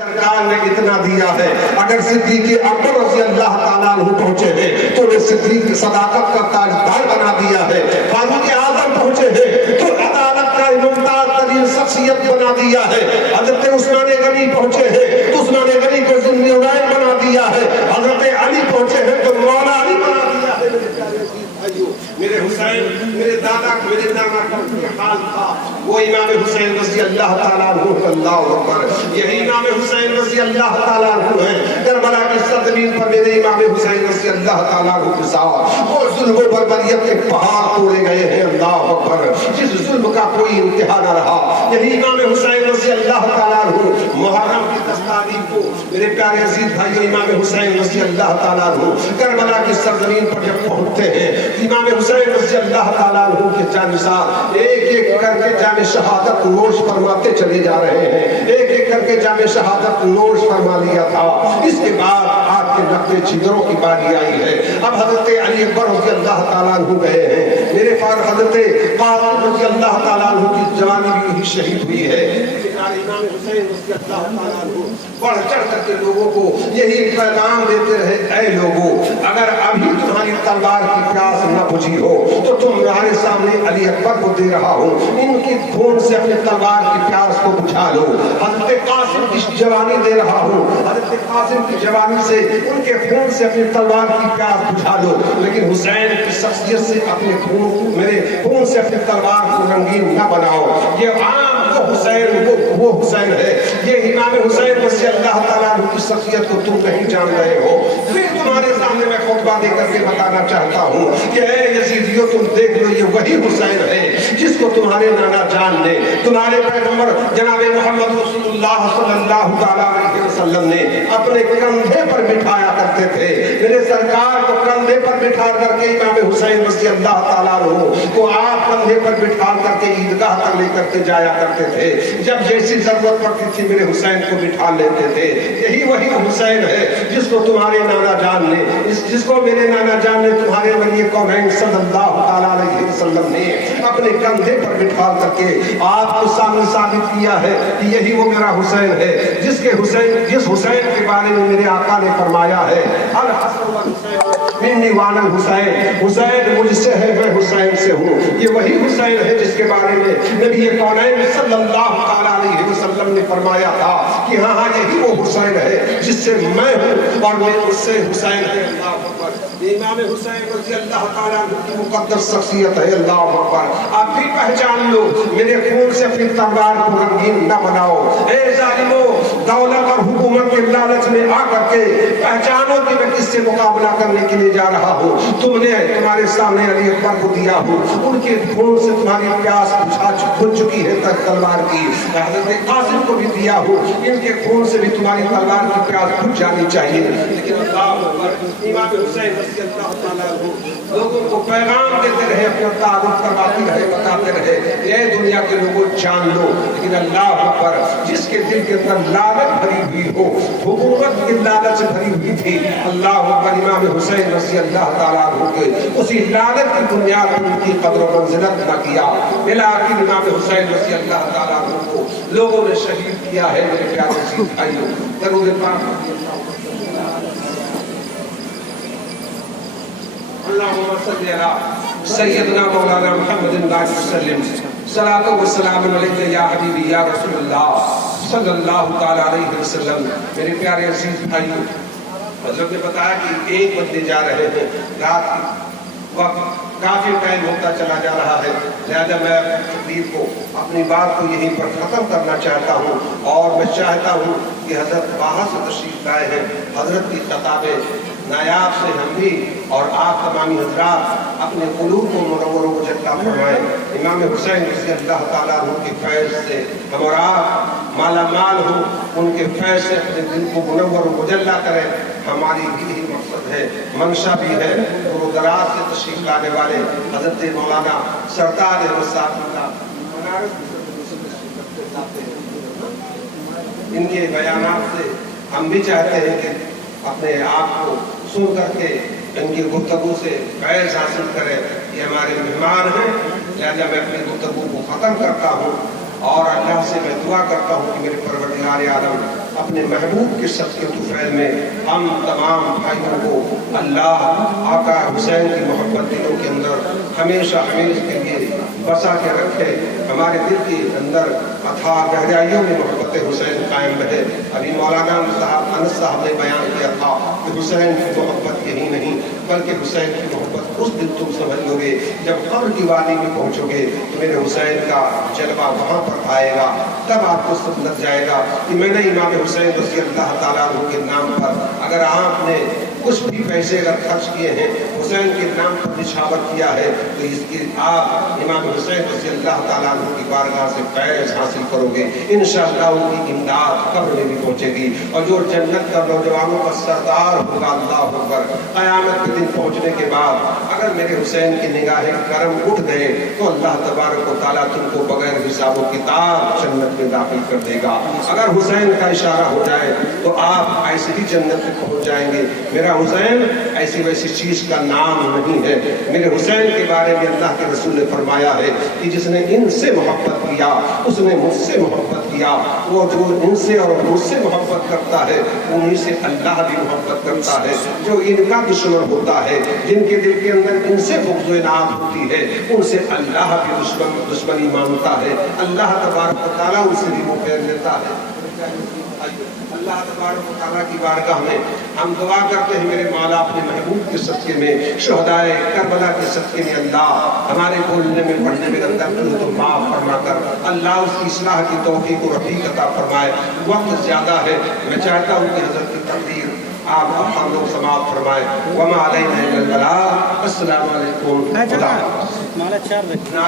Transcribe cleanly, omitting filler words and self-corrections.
سرکار نے اتنا دیا ہے، اگر صدیق اکبر رضی اللہ تعالیٰ عنہ پہنچے ہیں تو انہیں صدیق صداقت کا تاجدار بنا دیا ہے، فاروق اعظم پہنچے ہیں تو عدالت کا ممتاز ترین شخصیت بنا دیا ہے، حضرت عثمان غنی پہنچے ہیں تو عثمان غنی کو ذمہ دار بنا دیا ہے، حضرت علی پہنچے ہیں تو مولا علی بنا دیا ہے۔ میرے پیارے بھائیو، میرے حسین، میرے دادا میرے نانا کا حال تھا، وہ امام حسین رضی اللہ تعالیٰ عنہ، اللہ اکبر، یہی امام حسین رضی اللہ تعالیٰ عنہ ہے، کربلا کی سرزمین پر میرے امام حسین رضی اللہ تعالیٰ عنہ کے ساتھ اور ظلم و بربریت کے پہاڑ توڑے گئے ہیں، اللہ اکبر، جس ظلم کا کوئی انتہا نہ رہا، یہی امام حسین رضی اللہ تعالیٰ عنہ محرم کی 10 تاریخ کو میرے پیارے عزیز بھائیو امام حسین رضی اللہ تعالیٰ عنہ کربلا کی سرزمین پر جب پہنچتے ہیں، امام حسین رضی اللہ تعالیٰ عنہ کے جانشاں ایک ایک کر کے جام شہادت نوش فرماتے چلے جا رہے ہیں، ایک ایک کر کے جام شہادت نوش فرما لیا تھا، اس کے بعد آپ کے نقل جگروں کی باری آئی ہے، اب حضرت علی اکبر رضی اللہ تعالیٰ عنہ گئے ہیں، میرے پاس حضرت قاسم رضی اللہ تعالیٰ عنہ کی جوانی بھی شہید ہوئی ہے، امام حسین رضی اللہ تعالیٰ عنہ بڑھ چڑھ کر کے لوگوں کو یہی پیغام دیتے رہے، اے لوگوں، اگر ابھی تمہاری تلوار کی پیاس نہ بجھی ہو تو تمہارے سامنے علی اکبر کو دے رہا ہوں، ان کی خون سے اپنے تلوار کی پیاس کو بجھا لو، حضرت قاسم کی جوانی دے رہا ہوں، حضرت قاسم کی جوانی سے ان کے خون سے اپنی تلوار کی پیاس بجھا لو، لیکن حسین کی شخصیت سے اپنے خون، میرے خون سے اپنی تلوار کو رنگین نہ بناؤ، یہ عام وہ حسین وہ حسین ہے، یہ امام حسین رضی اللہ تعالیٰ عنہ کی شخصیت کو تم نہیں جان رہے ہو، پھر تمہارے سامنے میں خطبہ دے کر کے بتانا چاہتا ہوں کہ اے یزیدیو تم دیکھ لو، یہ وہی حسین ہے جس کو تمہارے نانا جان نے، تمہارے پیغمبر جناب محمد رسول اللہ صلی اللہ تعالیٰ علیہ وسلم نے اپنے کندھے پر بٹھایا کرتے تھے، میرے سرکار کو کندھے پر بٹھا کر کے امام حسین رضی اللہ تعالیٰ عنہ کو آپ کندھے پر بٹھا کر کے عیدگاہ تک لے کر کے جایا کرتے تھے، جب جیسی ضرورت پڑتی تھی میرے حسین کو بٹھا لیتے تھے، یہی وہی حسین ہے جس کو تمہارے نانا جان نے، جس کو میرے نانا جان نے تمہارے ولی کونین صلی اللہ تعالیٰ علیہ وسلم نے اپنے کندھے پر بٹھا کر کے آپ کو سامنے ثابت کیا ہے کہ یہی وہ میرا حسین ہے، جس حسین کے بارے میں میرے آقا نے فرمایا ہے، الحسن والحسین منی وانا الحسین، حسین مجھ سے ہے میں حسین سے ہوں، یہ وہی حسین ہے جس کے بارے میں نبی کونین صلی اللہ تعالیٰ علیہ وسلم نے فرمایا تھا کہ ہاں ہاں یہی وہ حسین ہے جس سے میں ہوں اور میں اس سے حسین ہے، اللہ اکبر، امام حسین رضی اللہ تعالیٰ عنہ کی مقدس شخصیت ہے، اللہ اکبر، آپ بھی پہچان لو، میرے خون سے اپنی تلوار کو رنگین نہ بناؤ، اے ظالمو، دولت اور حکومت کے لالچ میں آ کر کے پہچانو کہ میں کس سے مقابلہ کرنے کے لیے جا رہا ہوں، تم نے تمہارے سامنے علی اکبر کو دیا ہوں، ان کے خون سے تمہاری پیاس بجھ چکی ہے تلوار کی، حضرت قاسم کو بھی دیا ہوں، ان کے خون سے بھی تمہاری تلوار کی پیاس بجھ جانی چاہیے، لیکن اللہ اکبر، امام حسین رضی اللہ تعالیٰ عنہ لوگوں کو پیغام دیتے رہے، اپنا تعارف کرواتے رہے، بتاتے رہے، اے دنیا کے لوگوں جان لو، لیکن اللہ اکبر، جس کے دل کے اندر لالچ بھری ہوئی ہو، حکومت کی لالچ بھری ہوئی تھی، اللہ اکبر، امام حسین رضی اللہ تعالیٰ عنہ کے اسی لالچ کی بنیاد پر ان کی قدر و منزلت نہ کیا، بلکہ امام حسین رضی اللہ تعالیٰ عنہ کو لوگوں نے شہید کیا ہے، میرے پیارے عزیز بھائیو، درود پاک اللہم صلی علی سیدنا مولانا محمد باقی وسلم، صلاۃ و سلام علیکہ یا حبیبی یا رسول اللہ صلی اللہ تعالیٰ علیہ وسلم۔ میرے پیارے عزیز بھائیو، حضرت نے بتایا کہ ایک بندے جا رہے ہیں، رات کی وقت کافی ٹائم ہوتا چلا جا رہا ہے، لہذا میں اپنی تقریر کو، اپنی بات کو یہیں پر ختم کرنا چاہتا ہوں، اور میں چاہتا ہوں کہ حضرت باہر سے تشریف لائے ہیں، حضرت کی خطابیں نایاب سے ہم بھی اور آپ تمامی حضرات اپنے قلوب کو منور و مجدہ فرمائیں، امام حسین رضی اللہ تعالیٰ عنہ کے فیض سے ہم اور آپ مالا مال ہوں، ان کے فیض سے اپنے دل کو منور و مجلہ کریں، ہماری بھی یہی مقصد ہے، منشا بھی ہے۔ دور و دراز سے تشریف لانے والے حضرت مولانا سردار احمد صاحب کا بنارس ان کے بیانات سے ہم بھی چاہتے ہیں کہ اپنے آپ کو سن کر کے ان کی گفتگو سے فیض حاصل کریں، یہ ہمارے مہمان ہیں، لہذا میں اپنی گفتگو کو ختم کرتا ہوں اور اللہ سے میں دعا کرتا ہوں کہ میرے پروردگار عالم اپنے محبوب کے صدقے طفیل میں ہم تمام بھائیوں کو اللہ آقا حسین کی محبت دلوں کے اندر ہمیشہ ہمیشہ کے لیے بسا کے رکھے، ہمارے دل کے اندر اتھا گہرائیوں میں محبت حسین قائم رہے۔ ابھی مولانا انس صاحب نے بیان کیا تھا کہ حسین کی محبت یہی نہیں بلکہ حسین کی محبت اس دن تم سمجھ لو گے جب قبر کی وادی میں پہنچو گے تو میرے حسین کا جلوہ وہاں پر آئے گا، تب آپ کو سب لگ جائے گا کہ میں نے امام حسین رضی اللہ تعالیٰ عنہ کے نام پر اگر آپ نے کچھ بھی پیسے اگر خرچ کیے ہیں، حسین کے نام پر نچھاور کیا ہے، تو اس کی آپ امام حسین رضی اللہ تعالیٰ عنہ کی بارگاہ سے فیض حاصل کرو گے، انشاءاللہ ان کی امداد قبر میں بھی پہنچے گی، اور جو جنت کا نوجوانوں کا سردار ہوگا اللہ اکبر، قیامت کے دن پہنچنے کے بعد اگر میرے حسین کی نگاہ کرم اٹھ گئے تو اللہ تبارک و تعالیٰ تم کو بغیر حساب و کتاب جنت میں داخل کر دے گا۔ اگر حسین کا اشارہ ہو جائے تو آپ ایسے ہی جنت میں پہنچ جائیں گے۔ میرا حسین ایسی ویسی چیز کا نام نہیں ہے، میرے حسین کے بارے میں اللہ کے رسول نے فرمایا ہے کہ جس نے ان سے محبت کیا اس نے مجھ سے محبت کیا، وہ جو ان سے اور مجھ سے محبت کرتا ہے انہی سے اللہ بھی محبت کرتا ہے، جو ان کا دشمن ہوتا ہے جن کے دل کے اندر ان سے بغض و عناد ہوتی ہے ان سے اللہ بھی دشمنی مانتا ہے، اللہ تبارک و تعالیٰ ان سے بھی منہ پھیر لیتا ہے۔ اللہ تبارک و تعالیٰ کی بارگاہ میں ہم دعا کرتے ہیں میرے مولا اپنے محبوب کے صدقے میں، شہدائے کربلا کے صدقے میں اللہ ہمارے بولنے میں پڑھنے میں اندر تو معاف فرما کر اللہ اس کی اصلاح کی توفیق و رفیق عطا فرمائے۔ وقت زیادہ ہے، میں چاہتا ہوں کہ حضرت کی تقریر آپ ہم لوگ سماعت فرمائے۔ وما علینا الا البلاغ۔ السلام علیکم۔